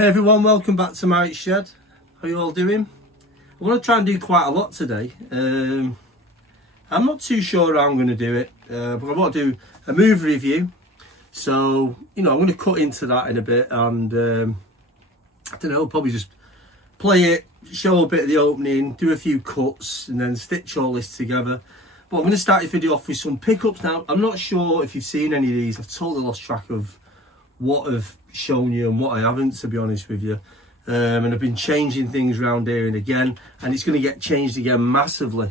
Hey everyone, welcome back to my shed. How you all doing? I want to try and do quite a lot today. I'm not too sure how I'm going to do it, but I want to do a movie review. So, I'm going to cut into that in a bit and, I don't know, probably just play it, show a bit of the opening, do a few cuts and then stitch all this together. But I'm going to start this video off with some pickups now. I'm not sure if you've seen any of these. I've totally lost track of what I've shown you and what I haven't, to be honest with you. And I've been changing things around here and again, and it's going to get changed again massively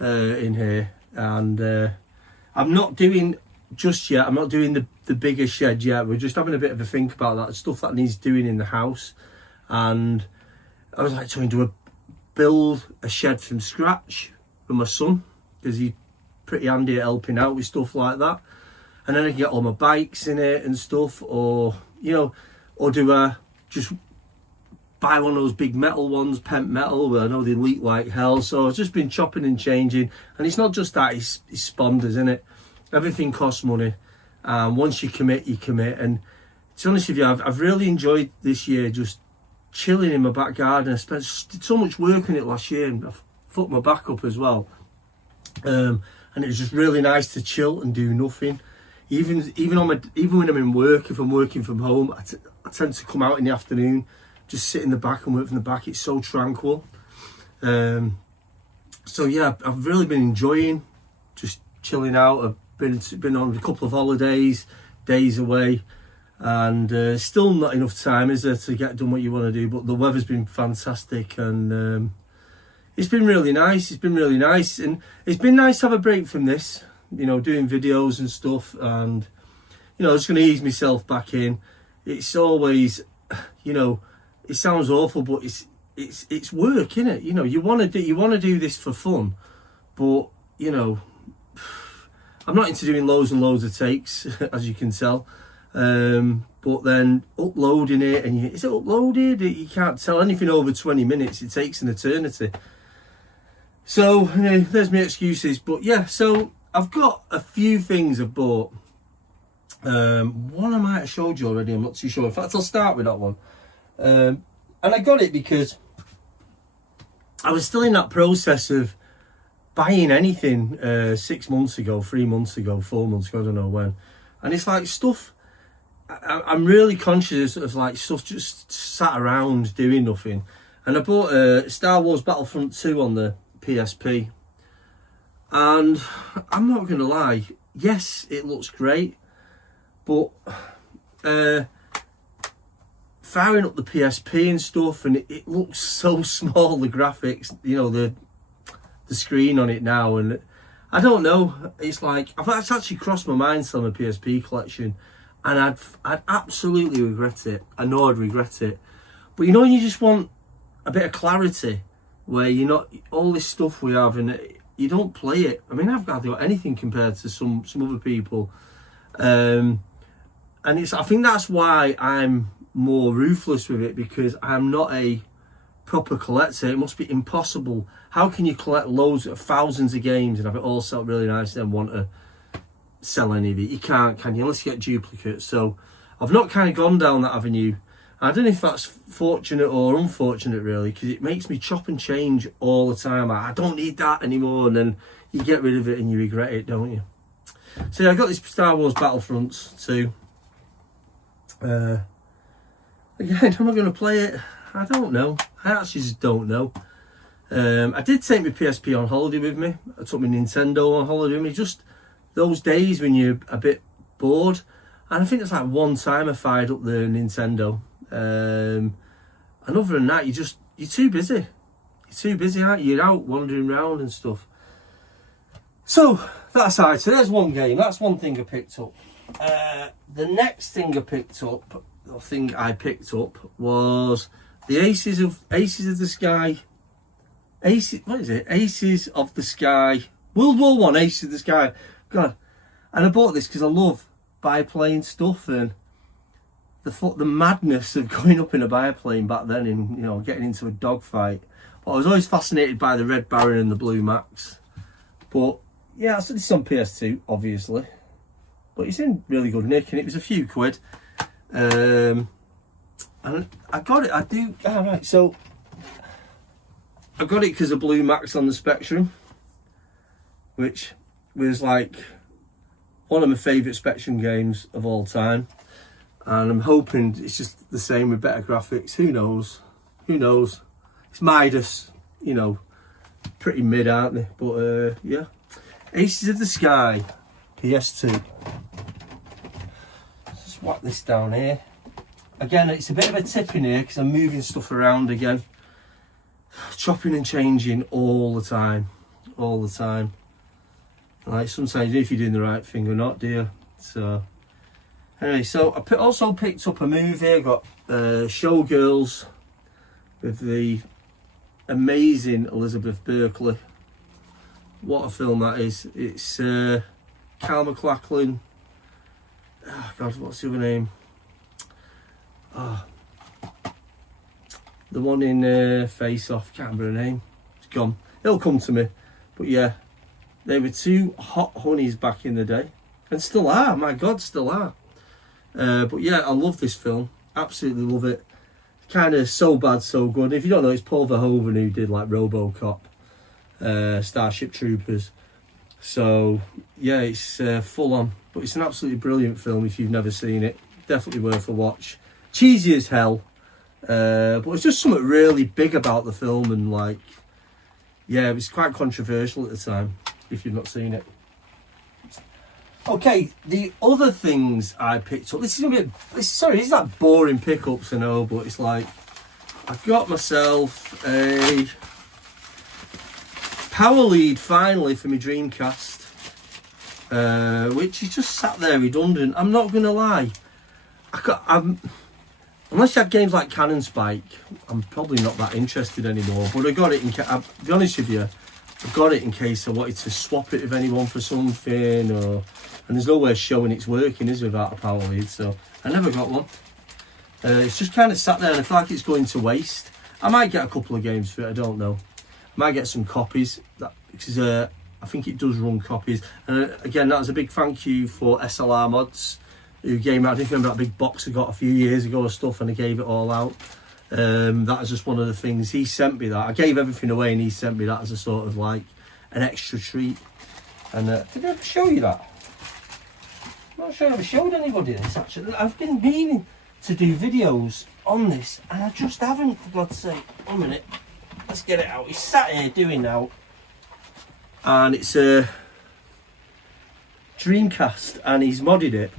in here. And I'm not doing just yet, I'm not doing the bigger shed yet. We're just having a bit of a think about that stuff that needs doing in the house. And I was like trying to build a shed from scratch for my son, because he's pretty handy at helping out with stuff like that. And then I can get all my bikes in it and stuff, or or do I just buy one of those big metal ones, pent metal, where I know they leak like hell. So I've just been chopping and changing, and it's not just that, it's sponders, innit? Everything costs money, and once you commit, you commit. And to be honest with you, I've really enjoyed this year just chilling in my back garden. I did so much work on it last year, and I've fucked my back up as well. And it was just really nice to chill and do nothing. Even when I'm in work, if I'm working from home, I tend to come out in the afternoon, just sit in the back and work from the back. It's so tranquil. So yeah, I've really been enjoying just chilling out. I've been on a couple of holidays, days away, and still not enough time, is there, to get done what you want to do. But the weather's been fantastic, and it's been really nice. It's been really nice, and it's been nice to have a break from this. Doing videos and stuff, and just going to ease myself back in. It's always, it sounds awful, but it's work, innit? You want to do this for fun, but I'm not into doing loads and loads of takes, as you can tell. But then uploading it, and is it uploaded? You can't tell. Anything over 20 minutes, it takes an eternity. So there's my excuses. But yeah, so I've got a few things I've bought. One I might have showed you already, I'm not too sure. In fact, I'll start with that one. And I got it because I was still in that process of buying anything 6 months ago, 3 months ago, 4 months ago, I don't know when. And it's like stuff, I'm really conscious of like stuff just sat around doing nothing. And I bought Star Wars Battlefront 2 on the PSP. And I'm not going to lie, yes, it looks great, but firing up the PSP and stuff, and it looks so small, the graphics, the screen on it now, and I don't know, it's like, it's actually crossed my mind selling a PSP collection, and I'd absolutely regret it. I know I'd regret it, but you just want a bit of clarity, where you're not, all this stuff we have, and you don't play it. I mean, I've hardly got anything compared to some other people. And I think that's why I'm more ruthless with it, because I'm not a proper collector. It must be impossible. How can you collect loads of thousands of games and have it all set up really nice and then want to sell any of it? You can't, can you? Unless you get duplicates. So I've not kind of gone down that avenue. I don't know if that's fortunate or unfortunate, really, because it makes me chop and change all the time. I don't need that anymore, and then you get rid of it and you regret it, don't you? So yeah, I got this Star Wars Battlefront 2. Again, am I going to play it? I don't know. I actually just don't know. I did take my PSP on holiday with me. I took my Nintendo on holiday with me. Just those days when you're a bit bored. And I think it's like one time I fired up the Nintendo. And other than that, you're too busy. You're too busy, aren't you? You're out wandering around and stuff. So that's alright. So there's one game. That's one thing I picked up. The next thing I picked up, was the Aces of the Sky. What is it? Aces of the Sky. World War One. Aces of the Sky. God. And I bought this because I love biplane stuff, and the madness of going up in a biplane back then, and getting into a dogfight. But I was always fascinated by the Red Baron and the Blue Max. But yeah, so this is on PS2, obviously, but it's in really good nick, and it was a few quid. And I got it, I do, alright, so I got it because of Blue Max on the Spectrum, which was like one of my favourite Spectrum games of all time. And I'm hoping it's just the same with better graphics. Who knows? Who knows? It's Midas, you know, pretty mid, aren't they? But yeah. Aces of the Sky, PS2. Let's just whack this down here. Again, it's a bit of a tip in here because I'm moving stuff around again. Chopping and changing all the time. All the time. Like sometimes if you're doing the right thing or not, do you? So anyway, so I also picked up a movie. I got Showgirls with the amazing Elizabeth Berkley. What a film that is. It's Kyle MacLachlan. Oh God, what's the other name? Oh, the one in Face Off. Can't remember her name. It's gone. It'll come to me. But yeah, they were two hot honeys back in the day, and still are. My God, still are. But yeah, I love this film. Absolutely love it. Kind of so bad, so good. If you don't know, it's Paul Verhoeven who did like RoboCop, Starship Troopers. So yeah, it's full on. But it's an absolutely brilliant film if you've never seen it. Definitely worth a watch. Cheesy as hell. But it's just something really big about the film, and like, yeah, it was quite controversial at the time if you've not seen it. Okay, the other things I picked up, this is gonna be sorry, these are like boring pickups, I know, but it's like I got myself a power lead finally for my Dreamcast, which is just sat there redundant. I'm not gonna lie, unless you had games like Cannon Spike, I'm probably not that interested anymore. But I got it I'll be honest with you, I got it in case I wanted to swap it with anyone for something, and there's no way of showing it's working, is there, without a power lead? So I never got one. It's just kind of sat there, and I feel like it's going to waste. I might get a couple of games for it, I don't know. I might get some copies, because I think it does run copies. And again, that was a big thank you for SLR Mods, who gave me, I didn't remember that big box I got a few years ago of stuff, and I gave it all out. That was just one of the things. He sent me that. I gave everything away, and he sent me that as a sort of like an extra treat. And did I ever show you that? I'm not sure I ever showed anybody this actually. I've been meaning to do videos on this, and I just haven't, for God's sake. 1 minute, let's get it out. He's sat here doing now, and it's a Dreamcast, and he's modded it.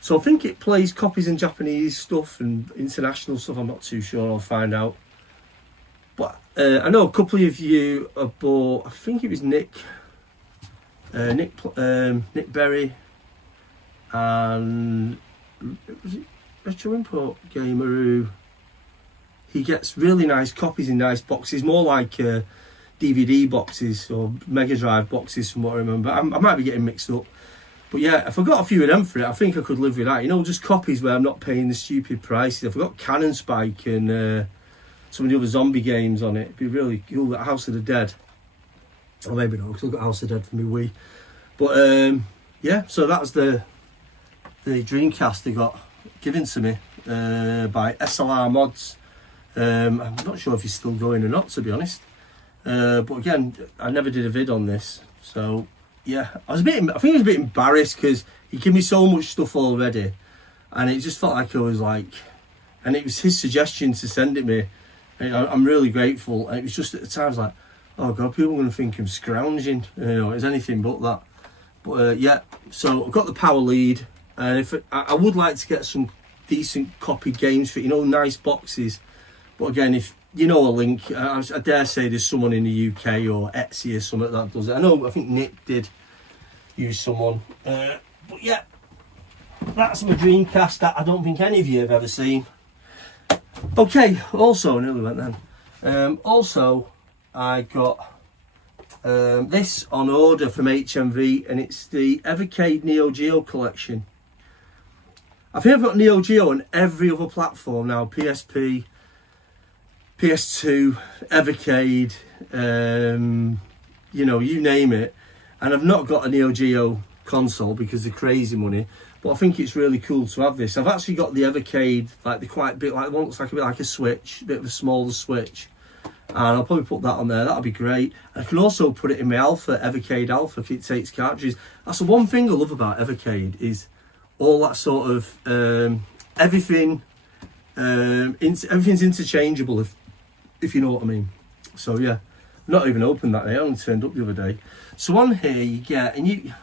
So I think it plays copies in Japanese stuff and international stuff. I'm not too sure. I'll find out. But I know a couple of you have bought. I think it was Nick Berry, and was it Retro Import Gamer, who he gets really nice copies in nice boxes, more like DVD boxes or Mega Drive boxes, from what I remember. I might be getting mixed up. But yeah, if I got a few of them for it, I think I could live with that. You know, just copies where I'm not paying the stupid prices. If I got Cannon Spike and some of the other zombie games on it, it'd be really cool. That House of the Dead. Or maybe not, because I've got House of the Dead for me Wii. But yeah, so that was the Dreamcast they got given to me by SLR Mods. I'm not sure if he's still going or not, to be honest. But again, I never did a vid on this, so yeah, I think I was a bit embarrassed because he gave me so much stuff already, and it just felt like I was like, and it was his suggestion to send it me, and I'm really grateful. And it was just at the time I was like, oh God, people are going to think I'm scrounging, you know, it's anything but that. But yeah, so I got the power lead, and if I would like to get some decent copied games for it, you know, nice boxes. But again, if you know a link, I dare say there's someone in the UK or Etsy or something that does it. I think Nick did use someone. But yeah, that's my Dreamcast that I don't think any of you have ever seen. Okay, also, I nearly went then. Also, I got this on order from HMV, and it's the Evercade Neo Geo collection. I think I've got Neo Geo on every other platform now, PSP, PS2, Evercade, you know, you name it. And I've not got a Neo Geo console because of crazy money. But I think it's really cool to have this. I've actually got the Evercade, like the quite big, like one looks like a bit like a Switch, a bit of a smaller Switch. And I'll probably put that on there. That'll be great. I can also put it in my Alpha, Evercade Alpha, if it takes cartridges. That's the one thing I love about Evercade, is all that sort of everything. Everything's interchangeable, if you know what I mean. So yeah, not even opened that day. I only turned up the other day. So on here you get, and you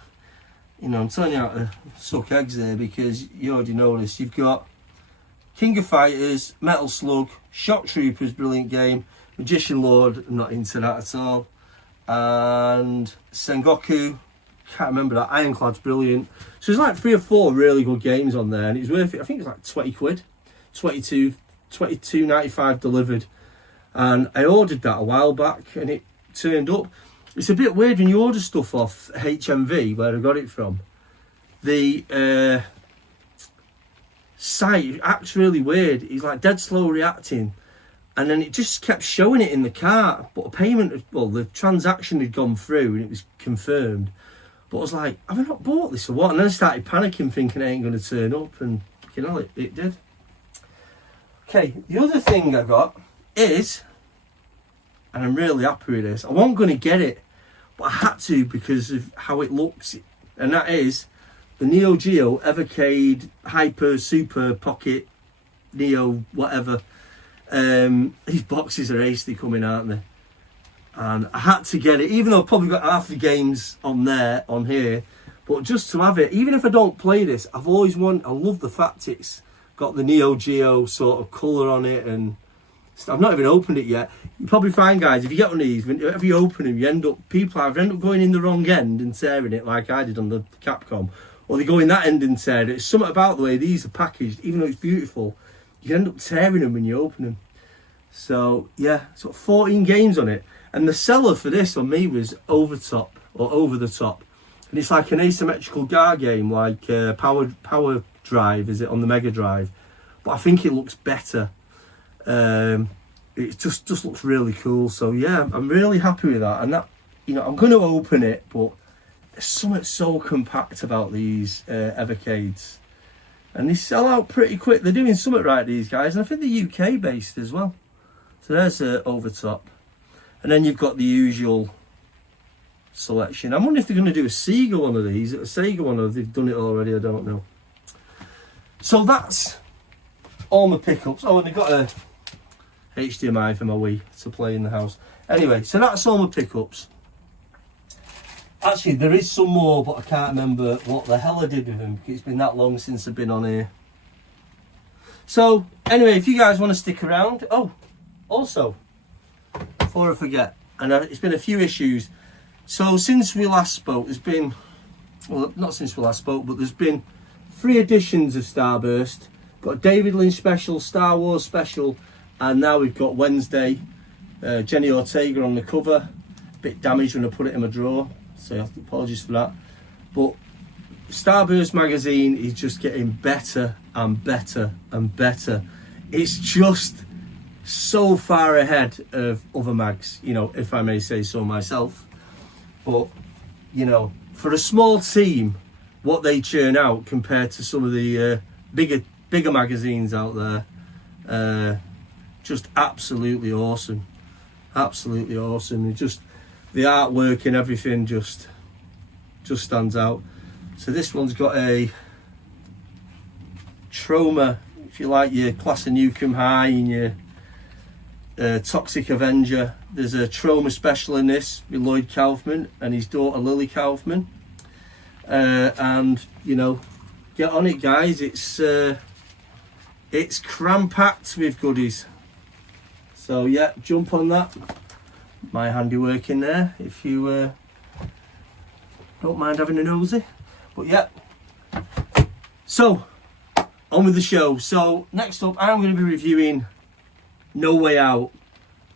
know, I'm telling you how to suck eggs there because you already know this. You've got King of Fighters, Metal Slug, Shock Troopers, brilliant game. Magician Lord, I'm not into that at all. And Sengoku, can't remember that. Ironclad's brilliant. So there's like 3 or 4 really good games on there, and it's worth it. I think it's like 20 quid, 22.95 delivered. And I ordered that a while back, and it turned up. It's a bit weird when you order stuff off HMV, where I got it from. The site acts really weird. It's like dead slow reacting. And then it just kept showing it in the cart. But a payment, well, the transaction had gone through and it was confirmed. But I was like, have I not bought this or what? And then I started panicking, thinking it ain't going to turn up. And, you know, it did. Okay, the other thing I got is, and I'm really happy with this, I wasn't going to get it, but I had to because of how it looks. And that is the Neo Geo Evercade Hyper Super Pocket Neo whatever. These boxes are hasty coming, aren't they? And I had to get it, even though I've probably got half the games on here, but just to have it, even if I don't play this, I love the fact it's got the Neo Geo sort of colour on it, and I've not even opened it yet. You probably find, guys, if you get one of these, whenever you open them, people either end up going in the wrong end and tearing it like I did on the Capcom, or they go in that end and tear it. It's something about the way these are packaged, even though it's beautiful, you end up tearing them when you open them. So yeah, it's got 14 games on it, and the seller for this on me was Over the Top, and it's like an asymmetrical GAR game, like Power Drive, is it, on the Mega Drive? But I think it looks better. It just looks really cool. So yeah, I'm really happy with that. And that, you know, I'm going to open it, but there's something so compact about these Evercades. And they sell out pretty quick. They're doing something right, these guys. And I think they're UK based as well. So there's Over Top. And then you've got the usual selection. I'm wondering if they're going to do a Sega one of these. A Sega one, or if they've done it already, I don't know. So that's all my pickups. Oh, and they've got a HDMI for my Wii to play in the house. Anyway, so that's all my pickups. Actually, there is some more, but I can't remember what the hell I did with them, because it's been that long since I've been on here. So, anyway, if you guys want to stick around... Oh, also, before I forget, and it's been a few issues. So, since we last spoke, there's been... Well, not since we last spoke, but there's been 3 editions of Starburst. Got a David Lynch special, Star Wars special, and now we've got Wednesday. Jenny Ortega on the cover. A bit damaged when I put it in my drawer, so apologies for that. But Starburst magazine is just getting better and better and better. It's just so far ahead of other mags, you know, if I may say so myself. But, you know, for a small team, what they churn out compared to some of the bigger magazines out there, just absolutely awesome. Absolutely awesome. And just the artwork and everything just stands out. So this one's got a Trauma, if you like, your Class of Newcomb High and your Toxic Avenger. There's a Trauma special in this with Lloyd Kaufman and his daughter Lily Kaufman. And, you know, get on it, guys. It's cram-packed with goodies. So yeah, jump on that. My handiwork in there, if you don't mind having a nosy. But yeah. So, on with the show. So, next up, I'm going to be reviewing No Way Out.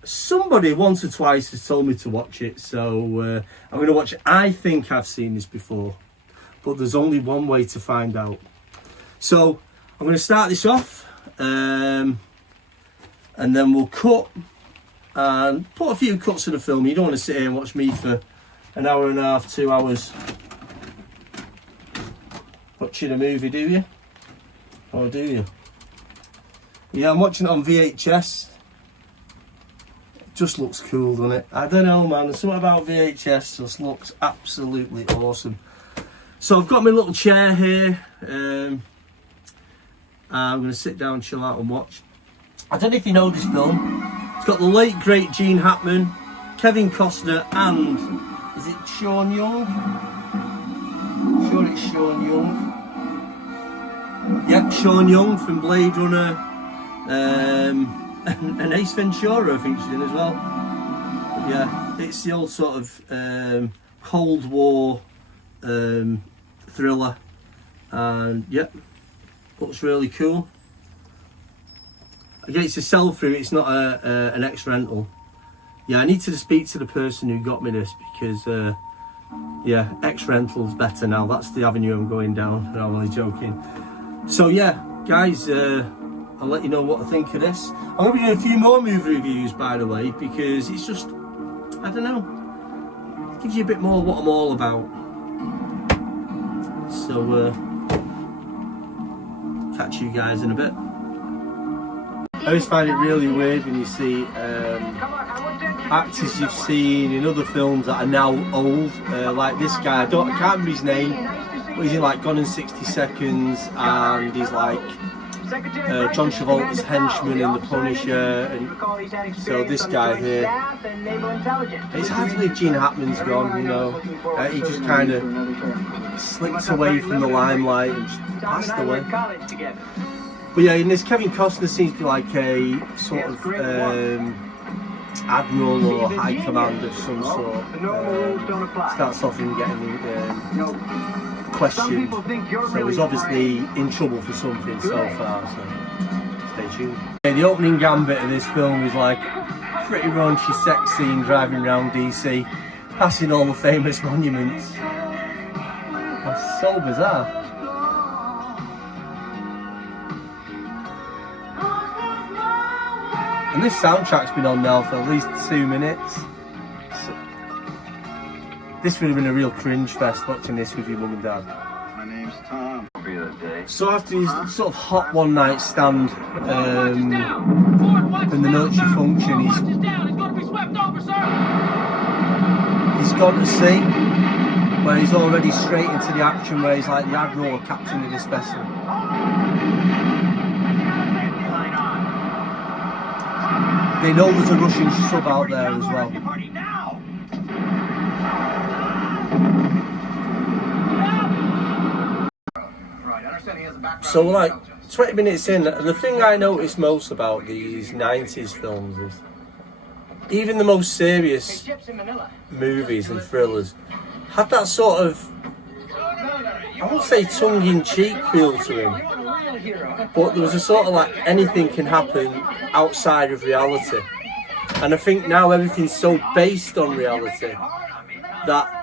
Somebody once or twice has told me to watch it, so I'm going to watch it. I think I've seen this before, but there's only one way to find out. So, I'm going to start this off, and then we'll cut and put a few cuts of the film. You don't want to sit here and watch me for an hour and a half, 2 hours. But watching a movie, do you? Or do you? Yeah, I'm watching it on VHS. It just looks cool, doesn't it? I don't know, man. There's something about VHS just looks absolutely awesome. So I've got my little chair here. I'm going to sit down, chill out and watch. I don't know if you know this film. It's got the late, great Gene Hackman, Kevin Costner and, is it Sean Young? I'm sure it's Sean Young. Yep, Sean Young from Blade Runner. And Ace Ventura, I think she's in as well. But yeah, it's the old sort of Cold War thriller. And yep, looks really cool. Again, it's a sell-through, it's not an ex-rental. Yeah, I need to speak to the person who got me this because, yeah, ex-rental's better now. That's the avenue I'm going down. No, I'm only joking. So yeah, guys, I'll let you know what I think of this. I'm going to be doing a few more movie reviews, by the way, because it's just, I don't know, it gives you a bit more what I'm all about. So, catch you guys in a bit. I always find it really weird when you see actors you've seen in other films that are now old, like this guy. I can't remember his name, but he's in like Gone in 60 Seconds, and he's like John Travolta's henchman in The Punisher, and so this guy here. It's hard to believe Gene Hackman's gone, you know. He just kind of slipped away from the limelight and just passed away. But yeah, in this, Kevin Costner seems to be like a sort of admiral or high command of some sort. Starts off in getting questioned, so he's obviously in trouble for something so far, so stay tuned. Yeah, the opening gambit of this film is like pretty raunchy sex scene driving around DC, passing all the famous monuments. That's so bizarre. And this soundtrack's been on now for at least 2 minutes. So, this would have been a real cringe fest watching this with your mum and dad. My name's Tom. So after his sort of hot one night stand in the military function, he's gone to sea, where he's already straight into the action, where he's like the admiral or captain of this vessel. They know there's a Russian sub out there as well. So like 20 minutes in, the thing I noticed most about these 90s films is even the most serious movies and thrillers had that sort of, I won't say tongue-in-cheek feel to him, but there was a sort of like anything can happen outside of reality. And I think now everything's so based on reality that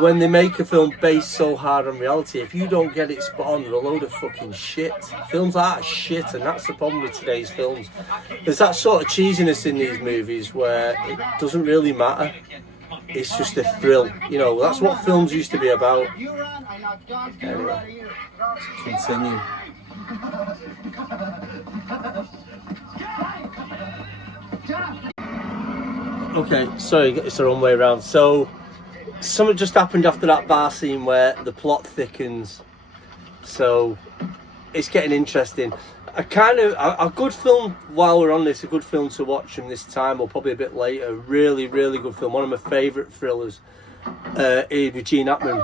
when they make a film based so hard on reality, if you don't get it spot on, they're a load of fucking shit. Films like that are shit, and that's the problem with today's films. There's that sort of cheesiness in these movies where it doesn't really matter. It's just a thrill, you know. That's what films used to be about. Anyway, let's continue. Okay, sorry, it's the wrong way around. So, something just happened after that bar scene where the plot thickens. So, it's getting interesting. A good film, while we're on this, a good film to watch from this time, or probably a bit later. Really, really good film. One of my favourite thrillers with Gene Hackman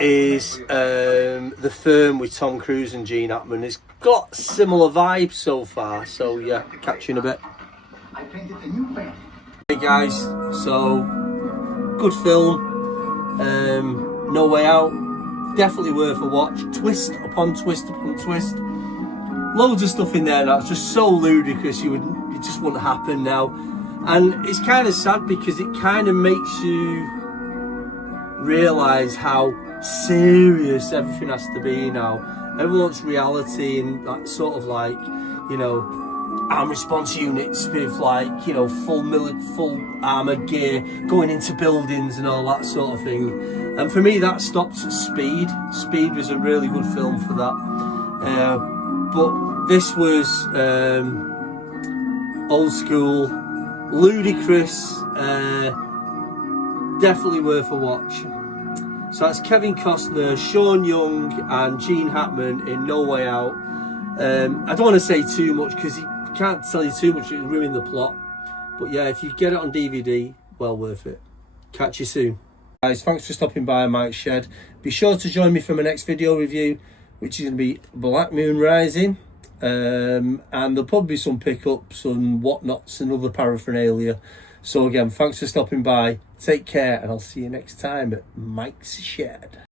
is The Firm with Tom Cruise and Gene Hackman. It's got similar vibes so far. So, yeah, catch you in a bit. Hey guys, so good film, No Way Out, definitely worth a watch. Twist upon twist upon twist, loads of stuff in there that's just so ludicrous it just wouldn't happen now. And it's kind of sad because it kind of makes you realise how serious everything has to be now. Everyone wants reality and that sort of like, you know, arm response units with, like, you know, full armoured gear going into buildings and all that sort of thing. And for me, that stopped at Speed. Speed was a really good film for that. But this was old school, ludicrous, definitely worth a watch. So that's Kevin Costner, Sean Young and Gene Hackman in No Way Out. I don't want to say too much because you can't tell you too much, it will ruin the plot. But yeah, if you get it on DVD, well worth it. Catch you soon. Guys, thanks for stopping by Mike's Shed. Be sure to join me for my next video review, which is going to be Black Moon Rising. And there'll probably be some pickups and whatnots and other paraphernalia. So again, thanks for stopping by. Take care, and I'll see you next time at Mike's Shed.